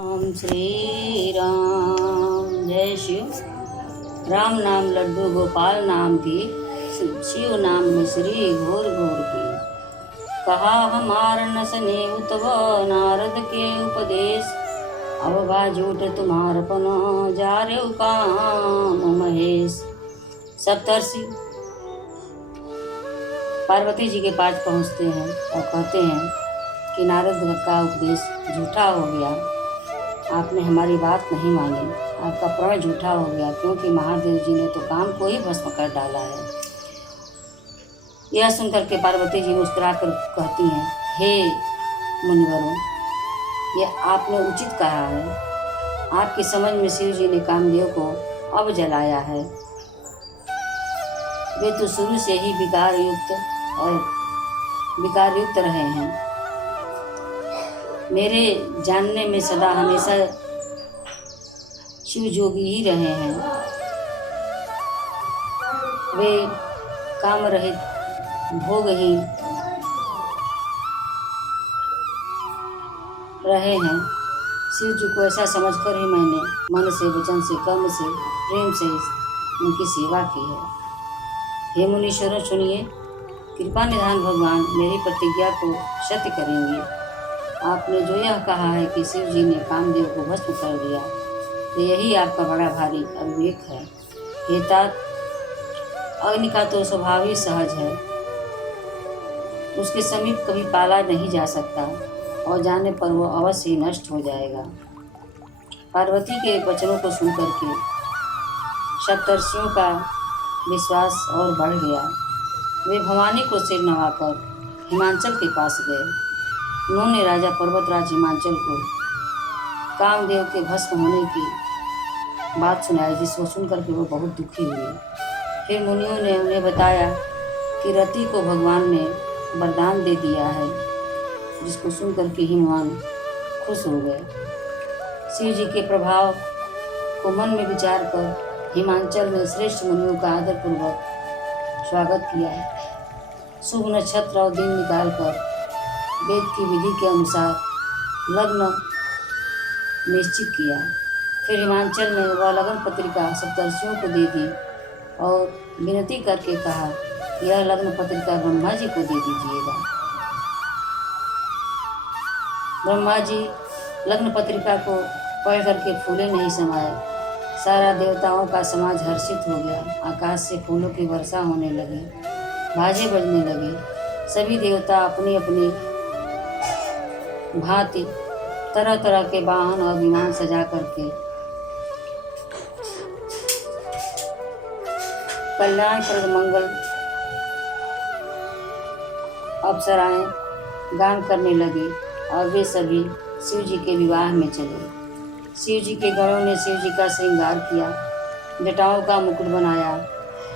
ओम श्री राम। जय शिव। राम नाम लड्डू गोपाल नाम की, शिव नाम मिश्री घोर घोर की। कहा हमार न सने उतव नारद के उपदेश, अब बाजूट तुम्हार पन जा रे काम महेश। सप्तर्षि पार्वती जी के पास पहुँचते हैं और कहते हैं कि नारद का उपदेश झूठा हो गया, आपने हमारी बात नहीं मानी, आपका प्रण झूठा हो गया, क्योंकि महादेव जी ने तो काम को ही भस्म कर डाला है। यह सुनकर के पार्वती जी मुस्कुरा कर कहती हैं, हे मुनिवरों, यह आपने उचित कहा है। आपकी समझ में शिव जी ने कामदेव को अब जलाया है। वे तो शुरू से ही विकार युक्त रहे हैं। मेरे जानने में सदा हमेशा शिव जोगी ही रहे हैं। वे काम रहित भोगहीन रहे हैं। शिव जी को ऐसा समझकर ही मैंने मन से, वचन से, कर्म से, प्रेम से उनकी सेवा की है। हे मुनीश्वरों, सुनिए, कृपा निधान भगवान मेरी प्रतिज्ञा को सत्य करेंगे। आपने जो यह कहा है कि शिव जी ने कामदेव को भस्म कर दिया, तो यही आपका बड़ा भारी अविवेक है। हे तात, अग्नि का तो स्वभाव ही सहज है, उसके समीप कभी पाला नहीं जा सकता और जाने पर वो अवश्य ही नष्ट हो जाएगा। पार्वती के वचनों को सुनकर के सप्तर्षियों का विश्वास और बढ़ गया। वे भवानी को सिर नवाकर हिमांचल के पास गए। उन्होंने राजा पर्वतराज हिमांचल को कामदेव के भस्म होने की बात सुनाई, जिसको सुनकर के वो बहुत दुखी हुए। फिर मुनियों ने उन्हें बताया कि रति को भगवान ने वरदान दे दिया है, जिसको सुनकर के हिमवान खुश हो गए। शिव जी के प्रभाव को मन में विचार कर हिमांचल में श्रेष्ठ मुनियों का आदरपूर्वक स्वागत किया। शुभ नक्षत्र और दिन निकाल कर वेद की विधि के अनुसार लग्न निश्चित किया। फिर हिमांचल ने वह लग्न पत्रिका सप्तर्षियों को दे दी और विनती करके कहा, यह लग्न पत्रिका ब्रह्मा जी को दे दीजिएगा। ब्रह्मा जी लग्न पत्रिका को पढ़ करके फूले नहीं समाये। सारा देवताओं का समाज हर्षित हो गया। आकाश से फूलों की वर्षा होने लगी, बाजे बजने लगे। सभी देवता अपनी अपनी भांति तरह तरह के वाहन और विमान सजा करके कल्याणप्रद मंगल अप्सराएं गान करने लगी और वे सभी शिव जी के विवाह में चले। शिव जी के गणों ने शिव जी का श्रृंगार किया, जटाओं का मुकुट बनाया,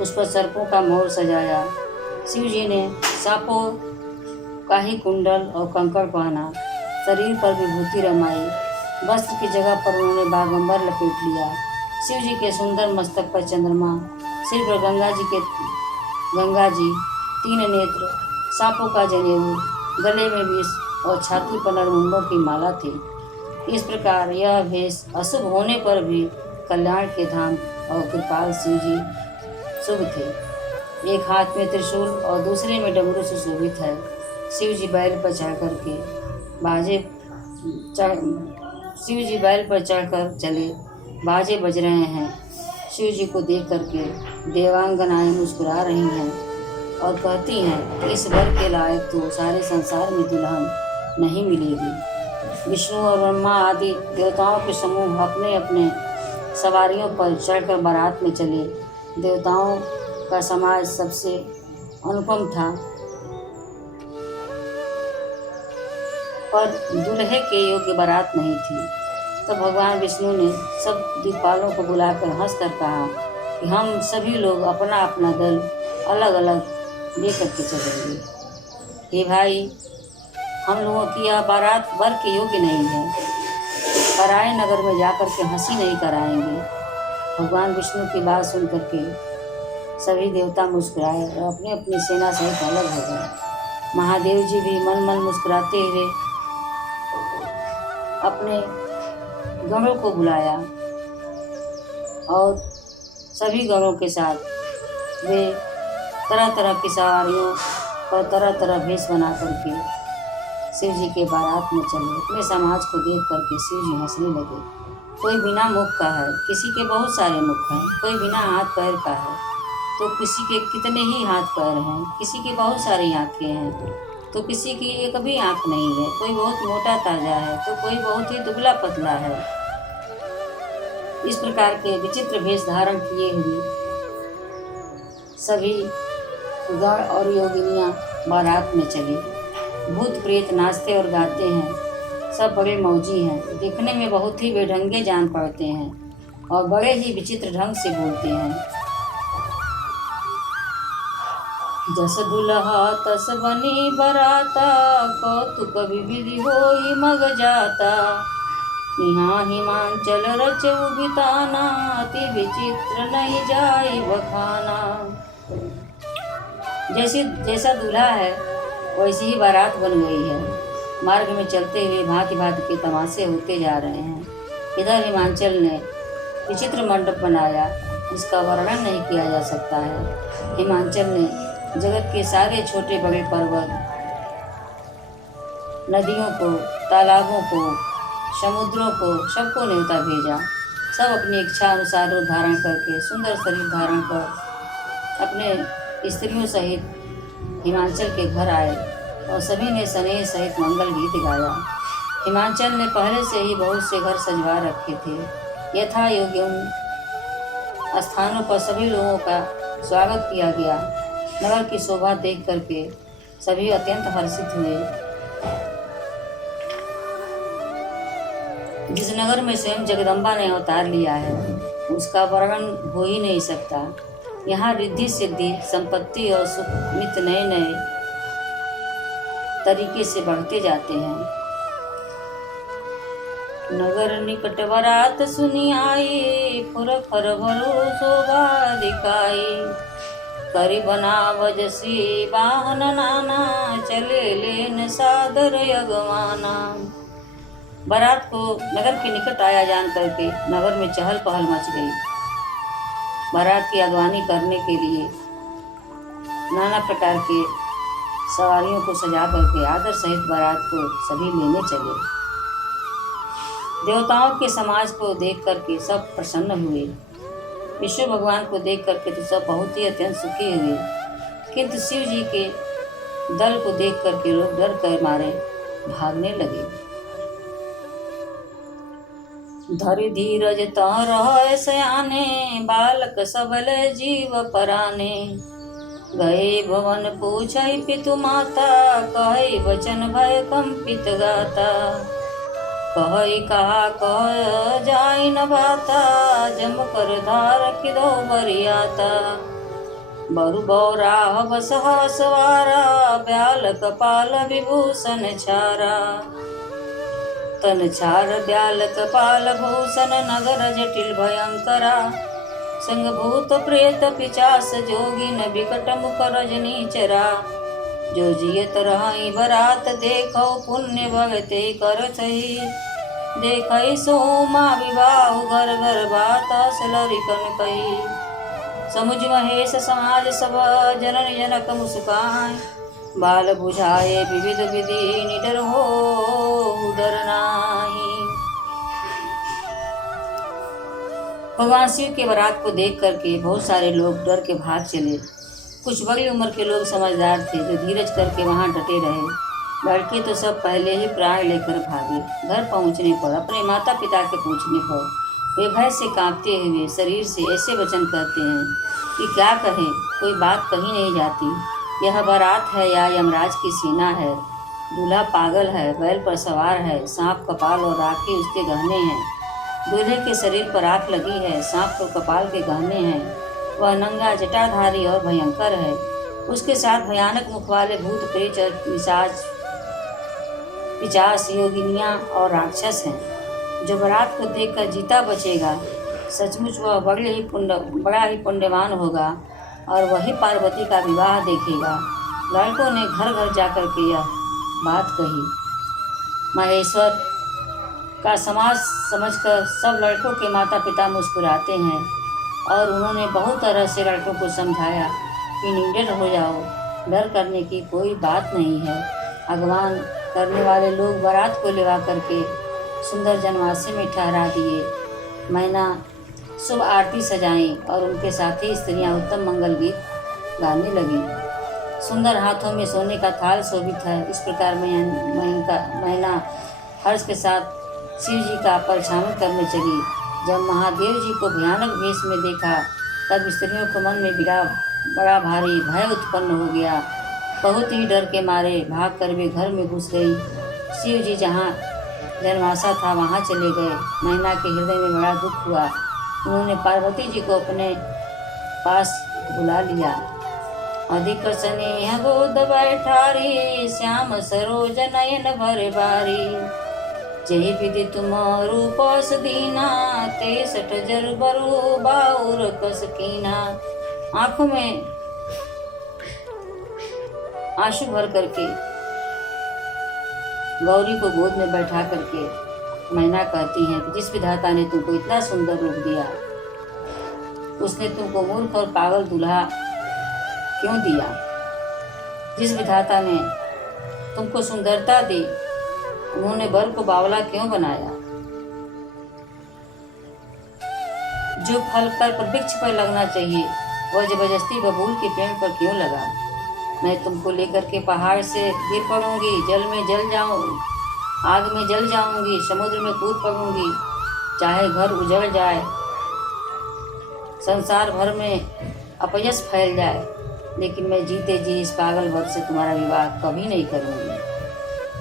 उस पर सर्पों का मोर सजाया। शिव जी ने सांपों का ही कुंडल और कंकड़ पहना, शरीर पर विभूति रमाई, वस्त्र की जगह पर उन्होंने बागंबर लपेट लिया। शिव जी के सुंदर मस्तक पर चंद्रमा, सिर पर गंगा जी, 3 नेत्र, सांपों का जनेऊ, गले में विष और छाती पर नरमुंडों की माला थी। इस प्रकार यह भेष अशुभ होने पर भी कल्याण के धाम और कृपाल शिव जी शुभ थे। एक हाथ में त्रिशूल और दूसरे में डमरू सुशोभित है। शिव जी बैल पर चढ़कर चले, बाजे बज रहे हैं। शिव जी को देख करके देवांगनाएं मुस्कुरा रही हैं और कहती हैं कि इस वर के लायक तो सारे संसार में दुल्हन नहीं मिलेगी। विष्णु और ब्रह्मा आदि देवताओं के समूह अपने अपने सवारियों पर चढ़कर बारात में चले। देवताओं का समाज सबसे अनुपम था, पर दूल्हे के योग्य बारात नहीं थी। तो भगवान विष्णु ने सब दिक्पालों को बुलाकर हंसकर कहा कि हम सभी लोग अपना अपना दल अलग अलग लेकर के चलेंगे। हे भाई, हम लोगों की यह बारात वर के योग्य नहीं है, पराये नगर में जाकर के हंसी नहीं कराएंगे। भगवान विष्णु की बात सुन करके सभी देवता मुस्कुराए और अपनी अपनी सेना सहित अलग हो गए। महादेव जी भी मन मन मुस्कुराते हुए अपने गणों को बुलाया और सभी गणों के साथ वे तरह तरह की सवारियों और तरह तरह भेष बना करके शिव जी के बारात में चले। अपने समाज को देख करके शिव जी हंसने लगे। कोई बिना मुख का है, किसी के बहुत सारे मुख हैं, कोई बिना हाथ पैर का है, तो किसी के कितने ही हाथ पैर हैं, किसी की बहुत सारी आँखें हैं, तो किसी की एक भी आँख नहीं है, कोई बहुत मोटा ताजा है, तो कोई बहुत ही दुबला पतला है। इस प्रकार के विचित्र वेश धारण किए हुए सभी गण और योगिनियाँ बारात में चली। भूत प्रेत नाचते और गाते हैं, सब बड़े मौजी हैं, दिखने में बहुत ही बेढंगे जान पड़ते हैं और बड़े ही विचित्र ढंग से बोलते हैं। जस दुल्हा तस बनी बराता, कौतुक विधि होई मग जाता। यहाँ हिमांचल रचऊ बिताना, अति विचित्र नहीं जाई बखाना। जैसा दूल्हा है वैसी ही बारात बन गई है। मार्ग में चलते हुए भांति भांति के तमाशे होते जा रहे हैं। इधर हिमांचल ने विचित्र मंडप बनाया, जिसका वर्णन नहीं किया जा सकता है। हिमांचल ने जगत के सारे छोटे बड़े पर्वत, नदियों को, तालाबों को, समुद्रों को, सबको न्योता भेजा। सब अपनी इच्छा अनुसार रूप धारण करके, सुंदर शरीर धारण कर अपने स्त्रियों सहित हिमांचल के घर आए और सभी ने स्नेह सहित मंगल गीत गाया। हिमांचल ने पहले से ही बहुत से घर सजवा रखे थे। यथा योग्य उन स्थानों पर सभी लोगों का स्वागत किया गया। नगर की शोभा देख करके सभी अत्यंत हर्षित हुए। जिस नगर में स्वयं जगदम्बा ने अवतार लिया है, उसका वर्णन हो ही नहीं सकता। यहाँ रिद्धि सिद्धि, संपत्ति और सुख नित्य नए नए तरीके से बढ़ते जाते हैं। नगर निकट बरात सुनी आई, फुर फर भरो शोभा दिखाई। करी बनावज सी वाहन नाना, चले लेन सादर यगवाना। बारात को नगर के निकट आया जान करके नगर में चहल पहल मच गई। बारात की अगवानी करने के लिए नाना प्रकार के सवारियों को सजा करके आदर सहित बारात को सभी लेने चले। देवताओं के समाज को देख करके सब प्रसन्न हुए। विष्णु भगवान को देख करके तो सब बहुत ही अत्यंत सुखी हुए, किंतु शिव जी के दल को देख करके लोग डर कर मारे भागने लगे। धरि धीरज तह रह सयाने, बालक सबल जीव पराने। गए भवन पूछै पितु माता, कहै वचन भय कंपित गाता। कहै कहा कह जाय न बाता, जम कर धार किदो बरियाता। बरु बौराह बसहा सवारा, ब्याल कपाल विभूषण छारा। तन छार ब्याल कपाल भूषण, नगर जटिल भयंकरा। संग भूत प्रेत पिचास जोगिन, विकट मुख रजनी चरा। जो जियत रहि बरात देखौ, पुण्य भगते करथहि। देखै सोमा विवाह घर घर बात, सलरिकन कही। समुझ महेश समाज सब, जनन जनक मुस्कान। बाल बुझाए विविध विधि, निडर हो डर नाही। भगवान शिव के बारात को देख करके बहुत सारे लोग डर के भाग चले। कुछ बड़ी उम्र के लोग समझदार थे, जो धीरज करके वहां डटे रहे। लड़के तो सब पहले ही प्राण लेकर भागे। घर पहुंचने पर, अपने माता पिता के पूछने पर, वे भय से कांपते हुए शरीर से ऐसे वचन कहते हैं कि क्या कहें, कोई बात कही नहीं जाती। यह बारात है या यमराज की सेना है? दूल्हा पागल है, बैल पर सवार है, सांप कपाल और राखी उसके गहने हैं। दूल्हे के शरीर पर आँख लगी है, सांप को कपाल के गहने हैं। वह नंगा जटाधारी और भयंकर है। उसके साथ भयानक मुख वाले भूत प्रेत और पिशाच, योगिनियाँ और राक्षस हैं। जो बारात को देखकर जीता बचेगा, सचमुच वह बड़ा ही पुण्यवान होगा और वही पार्वती का विवाह देखेगा। लड़कों ने घर घर जाकर के यह बात कही। महेश्वर का समाज समझकर सब लड़कों के माता पिता मुस्कुराते हैं और उन्होंने बहुत तरह से लड़कों को समझाया कि निडर हो जाओ, डर करने की कोई बात नहीं है। अगवान करने वाले लोग बारात को लेवा करके सुंदर जनवासे में ठहरा दिए। मैना शुभ आरती सजाई और उनके साथी स्त्रियां उत्तम मंगल गीत गाने लगी। सुंदर हाथों में सोने का थाल शोभित है। इस प्रकार मैना हर्ष के साथ शिव जी का परछावन करने चली। जब महादेव जी को भयानक भेष में देखा तब स्त्रियों के मन में बड़ा भारी भय उत्पन्न हो गया। बहुत ही डर के मारे भाग कर वे घर में घुस गई। शिव जी जहाँ जनवासा था वहाँ चले गए। मैना के हृदय में बड़ा दुख हुआ। उन्होंने पार्वती जी को अपने पास बुला लिया। अधिक स्नेह गोद बैठारी, श्याम सरोज नयन भर बारी। जही विधि तुम रूपस दीना, 63 जर बरु बाउर कस कीना। आंखों में आंसू भर करके गौरी को गोद में बैठा करके मैना कहती हैं कि जिस विधाता ने तुमको इतना सुंदर रूप दिया, उसने तुमको मूर्ख और पागल दूल्हा क्यों दिया? जिस विधाता ने तुमको सुंदरता दी, उन्होंने वर को बावला क्यों बनाया? जो फल पर वृक्ष पर लगना चाहिए वह जबरदस्ती बबूल के पेड़ पर क्यों लगा? मैं तुमको लेकर के पहाड़ से गिर पड़ूंगी, जल में जल जाऊं, आग में जल जाऊंगी, समुद्र में कूद पड़ूंगी, चाहे घर उजड़ जाए, संसार भर में अपयश फैल जाए, लेकिन मैं जीते जी इस पागल वर से तुम्हारा विवाह कभी नहीं करूंगी।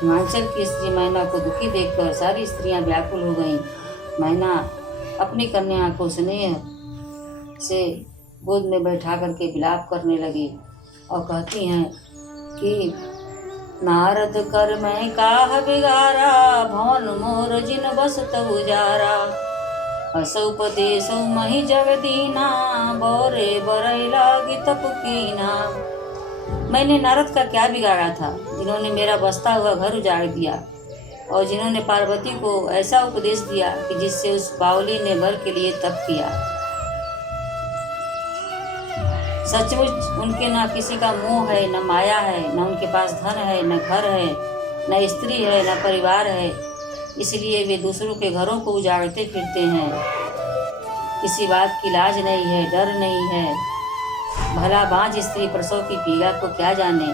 हिमाचल की स्त्री मैना को दुखी देखकर सारी स्त्रियां व्याकुल हो गईं। मैना अपनी कन्या को स्नेह से गोद में बैठा करके विलाप करने लगी और कहती हैं कि नारद कर मैं काह बिगारा, भवन मोर जिन बस तब उजारा। असौपदेशौ मही जग दीना, बोरे बरई लागी तप कीना। मैंने नारद का क्या बिगाड़ा था जिन्होंने मेरा बसता हुआ घर उजाड़ दिया और जिन्होंने पार्वती को ऐसा उपदेश दिया कि जिससे उस बावली ने वर के लिए तप किया। सचमुच उनके न किसी का मोह है, न माया है, न उनके पास धन है, न घर है, न स्त्री है, न परिवार है, इसलिए वे दूसरों के घरों को उजाड़ते फिरते हैं। किसी बात की लाज नहीं है, डर नहीं है। भला बांझ स्त्री प्रसव की पीड़ा को क्या जाने।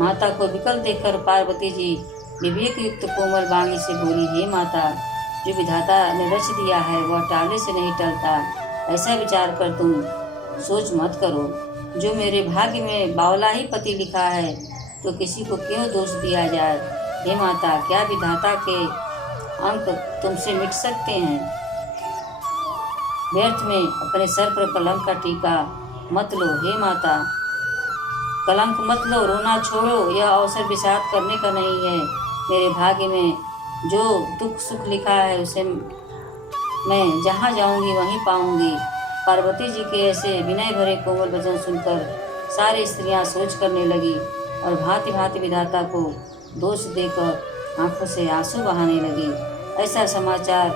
माता को विकल देखकर पार्वती जी विवेक युक्त कोमल वाणी से बोली, हे माता, जो विधाता ने रच दिया है वह टालने से नहीं टलता। ऐसा विचार कर तुम सोच मत करो। जो मेरे भाग्य में बावला ही पति लिखा है तो किसी को क्यों दोष दिया जाए। हे माता, क्या विधाता के अंक तुमसे मिट सकते हैं? व्यर्थ में अपने सर पर कलंक का टीका मत लो। हे माता, कलंक मत लो, रोना छोड़ो। यह अवसर विषाद करने का नहीं है। मेरे भाग्य में जो दुख सुख लिखा है उसे मैं जहाँ जाऊँगी वहीं पाऊँगी। पार्वती जी के ऐसे विनय भरे कोमल वचन सुनकर सारी स्त्रियां सोच करने लगी और भांति भांति विधाता को दोष देकर आंखों से आंसू बहाने लगी। ऐसा समाचार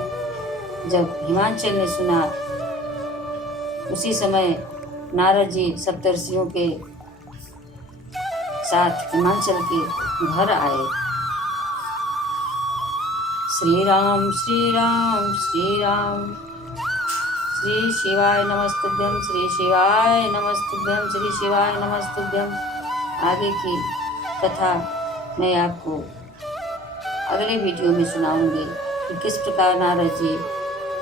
जब हिमाचल ने सुना, उसी समय नारद जी सप्तर्षियों के साथ हिमाचल के घर आए। श्री राम श्री राम श्री राम। श्री शिवाय नमस्तुभ्यम, श्री शिवाय नमस्तुभ्यम, श्री शिवाय नमस्तुभ्यम। आगे की कथा मैं आपको अगले वीडियो में सुनाऊंगी कि किस प्रकार नारद जी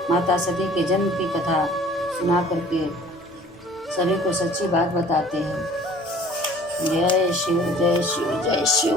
माता सती के जन्म की कथा सुना करके सभी को सच्ची बात बताते हैं। जय शिव जय शिव जय शिव।